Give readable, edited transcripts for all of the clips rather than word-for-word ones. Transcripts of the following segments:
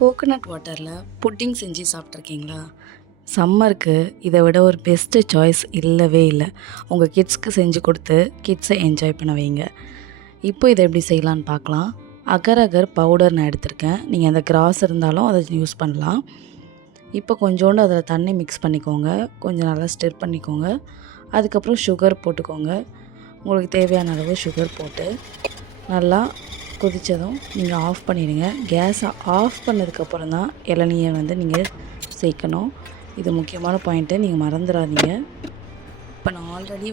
Coconut வாட்டரில் pudding செஞ்சு சாப்பிட்ருக்கீங்களா? சம்மருக்கு இதை விட ஒரு பெஸ்ட்டு சாய்ஸ் இல்லவே இல்லை. உங்கள் கிட்ஸ்க்கு செஞ்சு கொடுத்து கிட்ஸை என்ஜாய் பண்ண வைங்க. இப்போ இதை எப்படி செய்யலான்னு பார்க்கலாம். அகர் அகர் பவுடர் நான் எடுத்திருக்கேன். நீங்கள் அந்த கிராஸ் இருந்தாலும் அதை யூஸ் பண்ணலாம். இப்போ கொஞ்சோண்டு அதில் தண்ணி மிக்ஸ் பண்ணிக்கோங்க. கொஞ்சம் நல்லா ஸ்டிர் பண்ணிக்கோங்க. அதுக்கப்புறம் சுகர் போட்டுக்கோங்க. உங்களுக்கு தேவையான அளவு சுகர் போட்டு நல்லா கொதித்ததும் நீங்கள் ஆஃப் பண்ணிடுங்க. கேஸை ஆஃப் பண்ணதுக்கப்புறம் தான் இளநியை நீங்கள் சேர்க்கணும். இது முக்கியமான பாயிண்ட்டு, நீங்கள் மறந்துடாதீங்க. இப்போ நான் ஆல்ரெடி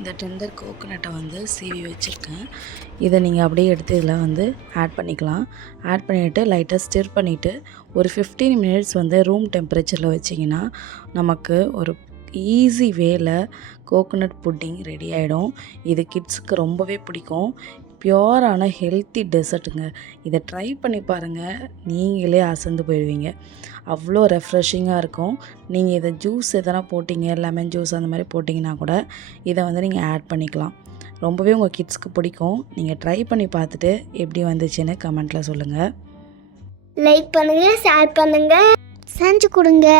இந்த டெண்டர் கோகோனட்டை சீவி வச்சுருக்கேன். இதை நீங்கள் அப்படியே எடுத்து இதில் ஆட் பண்ணிக்கலாம். ஆட் பண்ணிவிட்டு லைட்டாக ஸ்டிர் பண்ணிவிட்டு ஒரு 15 மினிட்ஸ் ரூம் டெம்பரேச்சரில் வச்சிங்கன்னா நமக்கு ஒரு ஈஸி வேல கோகோனட் புட்டிங் ரெடி ஆகிடும். இது கிட்ஸுக்கு ரொம்பவே பிடிக்கும். பியூரான ஹெல்த்தி டெசர்ட்டுங்க. இதை ட்ரை பண்ணி பாருங்கள், நீங்களே அசந்து போயிடுவீங்க. அவ்வளோ ரெஃப்ரெஷிங்காக இருக்கும். நீங்கள் இதை ஜூஸ் எதனா போட்டிங்க, லெமன் ஜூஸ் அந்த மாதிரி போட்டிங்கன்னா கூட இதை நீங்கள் ஆட் பண்ணிக்கலாம். ரொம்பவே உங்கள் கிட்ஸ்க்கு பிடிக்கும். நீங்கள் ட்ரை பண்ணி பார்த்துட்டு எப்படி வந்துச்சுன்னு கமெண்ட்டில் சொல்லுங்கள். லைக் பண்ணுங்கள், ஷேர் பண்ணுங்கள், செஞ்சு கொடுங்க.